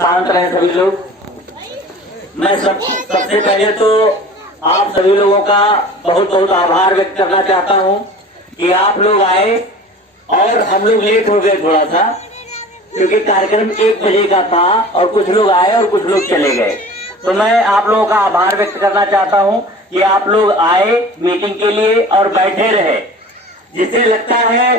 शांत रहे सभी लोग। मैं सबसे पहले तो आप सभी लोगों का बहुत बहुत आभार व्यक्त करना चाहता हूं कि आप लोग आए और हम लोग लेट हो गए थोड़ा सा, क्योंकि कार्यक्रम 1 बजे का था और कुछ लोग आए और कुछ लोग चले गए। तो मैं आप लोगों का आभार व्यक्त करना चाहता हूं कि आप लोग आए मीटिंग के लिए और बैठे रहे, जिससे लगता है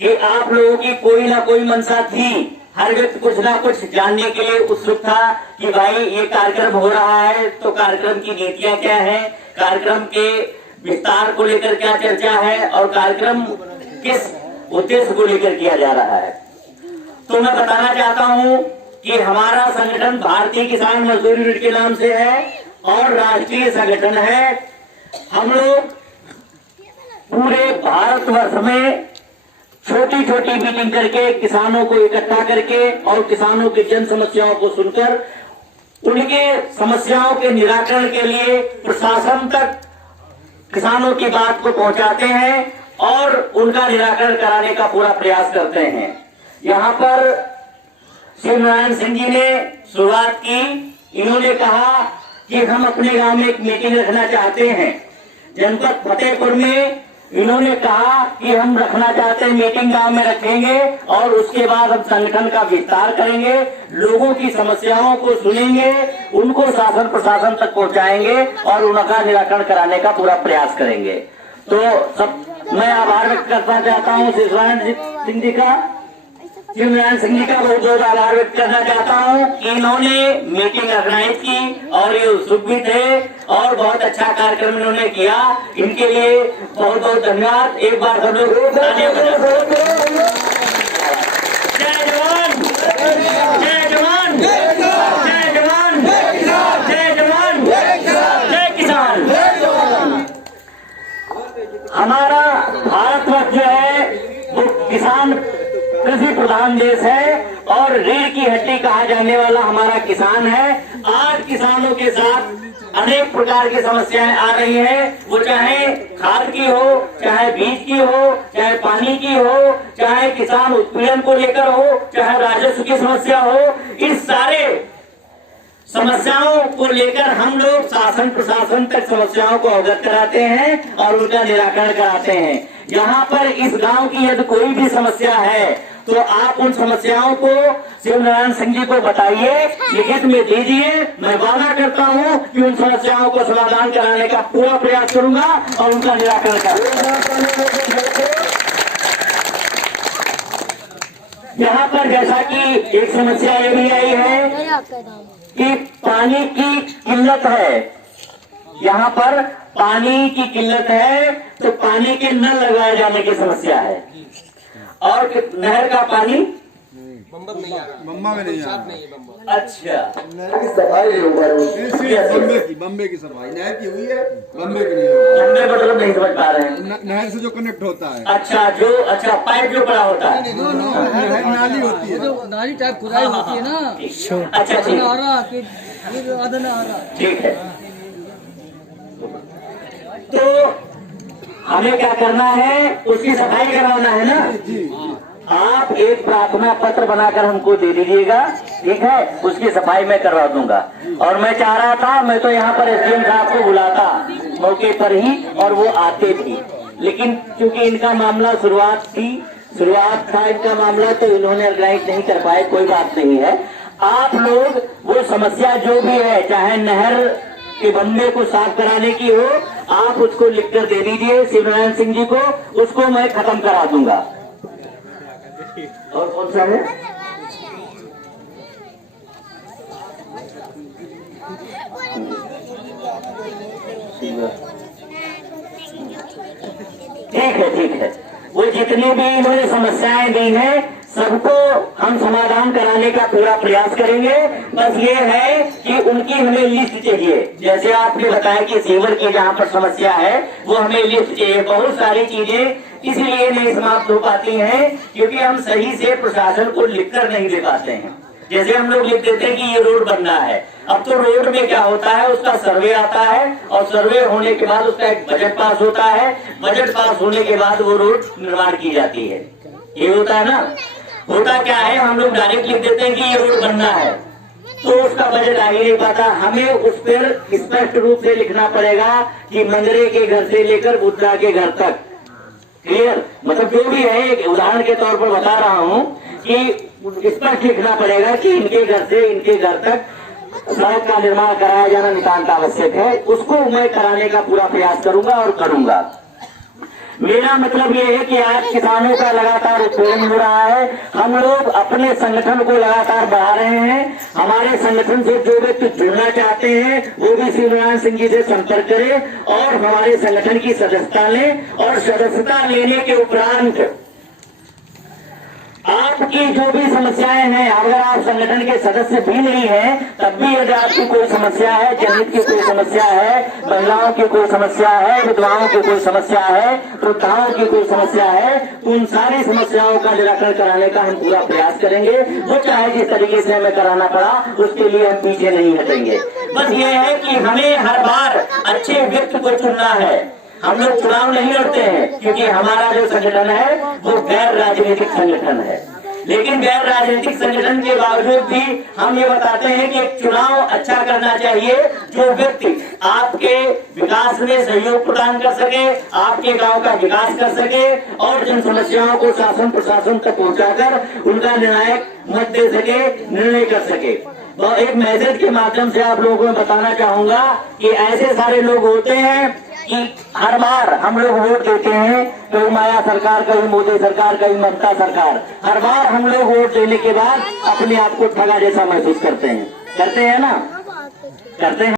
कि आप लोगों की कोई ना कोई मंशा थी। हर व्यक्ति कुछ ना कुछ जानने के लिए उत्सुक था कि भाई ये कार्यक्रम हो रहा है तो कार्यक्रम की नीतियां क्या है, कार्यक्रम के विस्तार को लेकर क्या चर्चा है और कार्यक्रम किस उद्देश्य को लेकर किया जा रहा है। तो मैं बताना चाहता हूं कि हमारा संगठन भारतीय किसान मजदूर यूनिट के नाम से है और राष्ट्रीय संगठन है। हम लोग पूरे भारतवर्ष में छोटी छोटी मीटिंग करके किसानों को इकट्ठा करके और किसानों की जन समस्याओं को सुनकर उनके समस्याओं के निराकरण के लिए प्रशासन तक किसानों की बात को पहुंचाते हैं और उनका निराकरण कराने का पूरा प्रयास करते हैं। यहाँ पर शिवनारायण सिंह जी ने शुरुआत की। इन्होंने कहा कि हम अपने गांव में एक मीटिंग रखना चाहते हैं। जनपद फतेहपुर में इन्होंने कहा कि हम रखना चाहते हैं, मीटिंग गांव में रखेंगे और उसके बाद हम संगठन का विस्तार करेंगे, लोगों की समस्याओं को सुनेंगे, उनको शासन प्रशासन तक पहुंचाएंगे और उनका निराकरण कराने का पूरा प्रयास करेंगे। तो सब मैं आभार व्यक्त करना चाहता हूँ शिवनारायण सिंह जी का बहुत बहुत आभार व्यक्त करना चाहता हूँ कि इन्होंने मीटिंग ऑर्गेनाइज की और ये उत्सुक भी थे और बहुत अच्छा कार्यक्रम इन्होंने किया। इनके लिए बहुत बहुत धन्यवाद। एक बार सब लोग जय जवान, जय जवान, जय जवान, जय जवान, जय किसान। हमारा भारतवर्ष जो है वो किसान कृषि प्रधान देश है और रीढ़ की हड्डी कहा जाने वाला हमारा किसान है। आज किसानों के साथ अनेक प्रकार की समस्याएं आ रही हैं, वो चाहे खाद की हो, चाहे बीज की हो, चाहे पानी की हो, चाहे किसान उत्पीड़न को लेकर हो, चाहे राजस्व की समस्या हो। इस सारे समस्याओं को लेकर हम लोग शासन प्रशासन तक समस्याओं को अवगत कराते हैं और उनका निराकरण कराते हैं। यहाँ पर इस गांव की यदि कोई भी समस्या है तो आप उन समस्याओं को शिवनारायण सिंह जी को बताइए, लिखित में दीजिए। मैं वादा करता हूँ कि उन समस्याओं को समाधान कराने का पूरा प्रयास करूंगा और उनका निराकरण करूंगा। यहाँ पर जैसा कि एक समस्या ये भी आई है कि पानी की किल्लत है। यहाँ पर पानी की किल्लत है तो पानी के नल लगवाए जाने की समस्या है और नहर का पानी बम्बा में नहीं आ रहा। अच्छा, सफाई बम्बे की सफाई नहर की हुई है, बम्बे की नहीं हुई। बम्बे मतलब नहीं समझ पा रहे हैं। नहर से जो कनेक्ट होता है। अच्छा पाइप जो पड़ा होता है, नाली होती है, जो नाली टाइप खुदाई होती है ना। अच्छा ठीक है। तो हमें क्या करना है, उसकी सफाई करवाना है ना। आप एक प्रार्थना पत्र बनाकर हमको दे दीजिएगा, ठीक है, उसकी सफाई मैं करवा दूंगा। और मैं चाह रहा था, मैं तो यहाँ पर एसडीएम साहब को बुलाता मौके पर ही और वो आते भी, लेकिन क्योंकि इनका मामला शुरुआत था इनका मामला, तो इन्होंने ऑर्गेनाइज नहीं कर पाए। कोई बात नहीं है। आप लोग वो समस्या जो भी है, चाहे नहर के बम्बे को साफ कराने की हो, आप उसको लिखकर दे दीजिए शिवनारायण सिंह जी को, उसको मैं खत्म करा दूंगा। और कौन सा है? ठीक है। वो जितनी भी इन्होंने समस्याएं दी हैं सबको हम समाधान कराने का पूरा प्रयास करेंगे। बस ये है कि उनकी हमें लिस्ट चाहिए। जैसे आपने बताया कि सीवर की जहाँ पर समस्या है वो हमें लिस्ट चाहिए। बहुत सारी चीजें इसलिए नहीं समाप्त हो पाती हैं क्योंकि हम सही से प्रशासन को लिखकर नहीं दे पाते हैं। जैसे हम लोग लिख देते हैं कि ये रोड बनना है, अब तो रोड में क्या होता है, उसका सर्वे आता है और सर्वे होने के बाद उसका एक बजट पास होता है। बजट पास होने के बाद वो रोड निर्माण की जाती है। ये होता है ना। होता क्या है, हम लोग डायरेक्ट लिख देते हैं कि ये रोड बनना करना है तो उसका बजट आ ही नहीं पाता। हमें उस पर स्पष्ट रूप से लिखना पड़ेगा कि मंदिरे के घर से लेकर बुद्धा के घर तक, क्लियर, मतलब जो भी है, एक उदाहरण के तौर पर बता रहा हूं कि स्पष्ट लिखना पड़ेगा कि इनके घर से इनके घर तक सड़क का निर्माण कराया जाना नितांत आवश्यक है। उसको मैं कराने का पूरा प्रयास करूंगा और करूंगा। मेरा मतलब ये है कि आज किसानों का लगातार उत्पीड़न हो रहा है। हम लोग अपने संगठन को लगातार बढ़ा रहे हैं। हमारे संगठन से जो व्यक्ति जुड़ना चाहते हैं वो भी श्री नारायण सिंह जी से संपर्क करें और हमारे संगठन की सदस्यता लें। और सदस्यता लेने के उपरांत आपकी जो भी समस्याएं हैं, अगर आप संगठन के सदस्य भी नहीं हैं, तब भी यदि आपकी कोई समस्या है, जनहित की कोई समस्या है, महिलाओं की कोई समस्या है, विधवाओं की कोई समस्या है, वृद्धाओं की कोई समस्या है, तो उन सारी समस्याओं का निराकरण कराने का हम पूरा प्रयास करेंगे। वो चाहे जिस तरीके से हमें कराना पड़ा, उसके लिए हम पीछे नहीं हटेंगे। बस ये है कि हमें हर बार अच्छे व्यक्ति को चुनना है। हम लोग चुनाव नहीं लड़ते हैं क्योंकि हमारा जो संगठन है वो गैर राजनीतिक संगठन है। लेकिन गैर राजनीतिक संगठन के बावजूद भी हम ये बताते हैं कि एक चुनाव अच्छा करना चाहिए जो व्यक्ति आपके विकास में सहयोग प्रदान कर सके, आपके गांव का विकास कर सके और जिन समस्याओं को शासन प्रशासन तक पहुंचाकर उनका निर्णायक मत दे सके, निर्णय कर सके। तो एक मैसेज के माध्यम से आप लोगों को बताना चाहूंगा कि ऐसे सारे लोग होते हैं कि हर बार हम लोग वोट देते हैं, कहीं माया सरकार, कहीं मोदी सरकार, कहीं ममता सरकार, हर बार हम लोग वोट देने के बाद अपने आप को ठगा जैसा महसूस करते हैं ना, करते हैं।